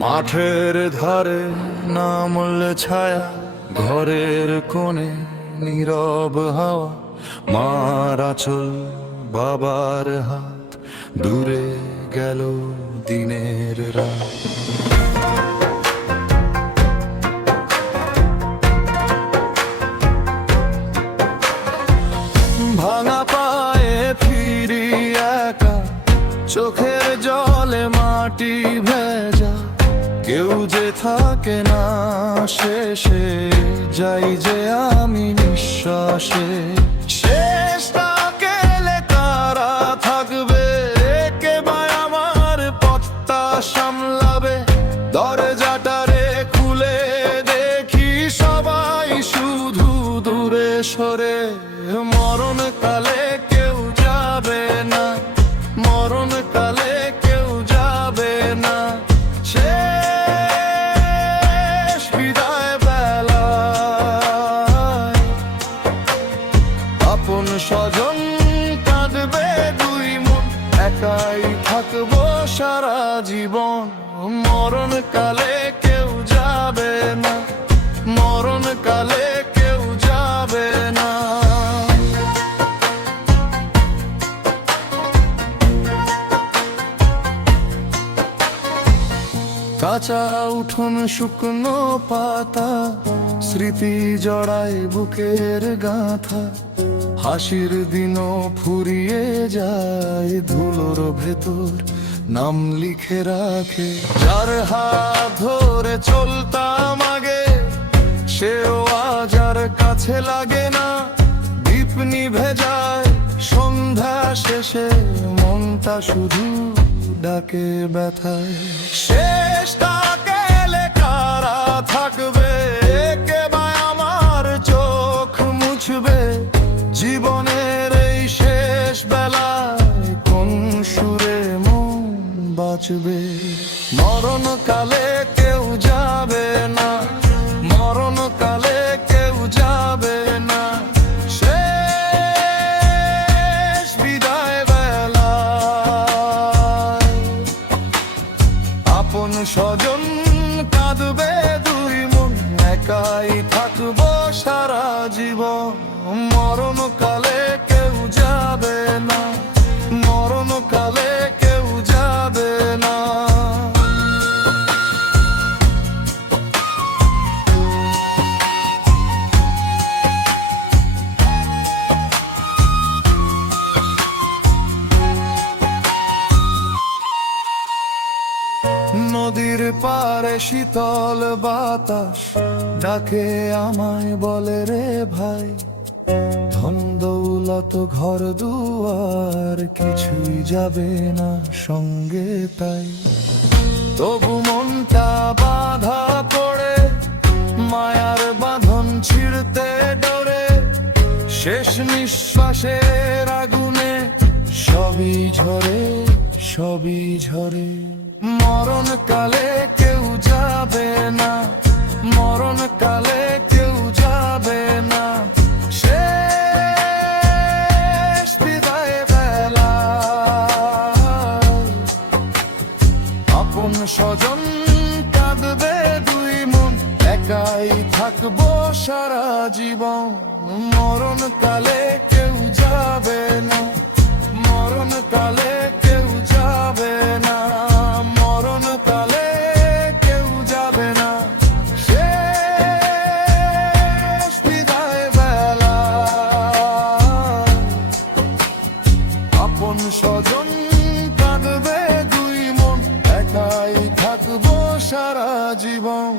মাঠের ধারে নামল ছায়া, ঘরের কোণে নীরব হাওয়া, মার আঁচল বাবার হাত, দূরে গেল দিনের রাত। ভাঙা পায়ে ফিরি একা, চোখের জলে মাটি ভেজা, কেউ যে থাকে না শেষে, যাই যে আমি নিঃশ্বাসে। শেষটা গেলে কারা থাকবে, কে বা আমার পথটা সামলাবে? দরজাটারে খুলে দেখি সবাই শুধু দূরে সরে। মরণ কালে কেউ যাবে না, মরণ কালে কেউ যাবে না। শেষ বিদায় বেলায় আপন স্বজন কাঁদবে দুই মন, একাই থাকবো সারা জীবন। মরণ কালে কেউ যাবে না, মরণ কালে কেউ যাবে না। কাঁচা উঠোন শুকনো পাতা, স্মৃতি জড়ায় বুকের গাঁথা, হাসির দিনও ফুরিয়ে যায়, ধুলোর ভেতর নাম লিখে রাখে। যার হাত ধরে চলতাম আগে, সেও আজ আর কাছে লাগে না। দীপ নিভে যায় সন্ধ্যা শেষে, মনটা শুধু ডাকে ব্যথায়। শেষটা গেলে কারা থাকবে, কে বা আমার চোখ মুছবে? জীবনের এই শেষ বেলায় কোন সুরে মন বাঁচবে? মরণ কালে কেউ যাবে না, মরণ কালে কেউ যাবে না। শেষ বিদায় বেলায় আপন স্বজন কাঁদবে দুই মন, একাই থাকবো সারা জীবন। মরণ কালে কেউ যাবে না, মরণ কালে কেউ যাবে না। নদীর পারে শীতল বাতাস ডাকে আমায়, বলে রে ভাই, ধন দৌলত ঘর দুয়ার কিছুই যাবে না সঙ্গে তাই। তবু মনটা বাঁধা পড়ে, মায়ার বাঁধন ছিঁড়তে ডরে। শেষ নিঃশ্বাসের আগুনে সবই ঝরে, সবই ঝরে। মরণ কালে কেউ যাবে না, মরণ কালে কেউ যাবে না। শেষ বিদায় বেলায় আপন স্বজন কাঁদবে দুই মন, একাই থাকবো সারা জীবন। মরণ কালে কেউ যাবে না, মরণ কালে কেউ যাবে না, মরণ কালে কেউ যাবে না। শেষ বিদায় বেলায় আপন স্বজন কাঁদবে দুই মন, একাই থাকবো সারা জীবন।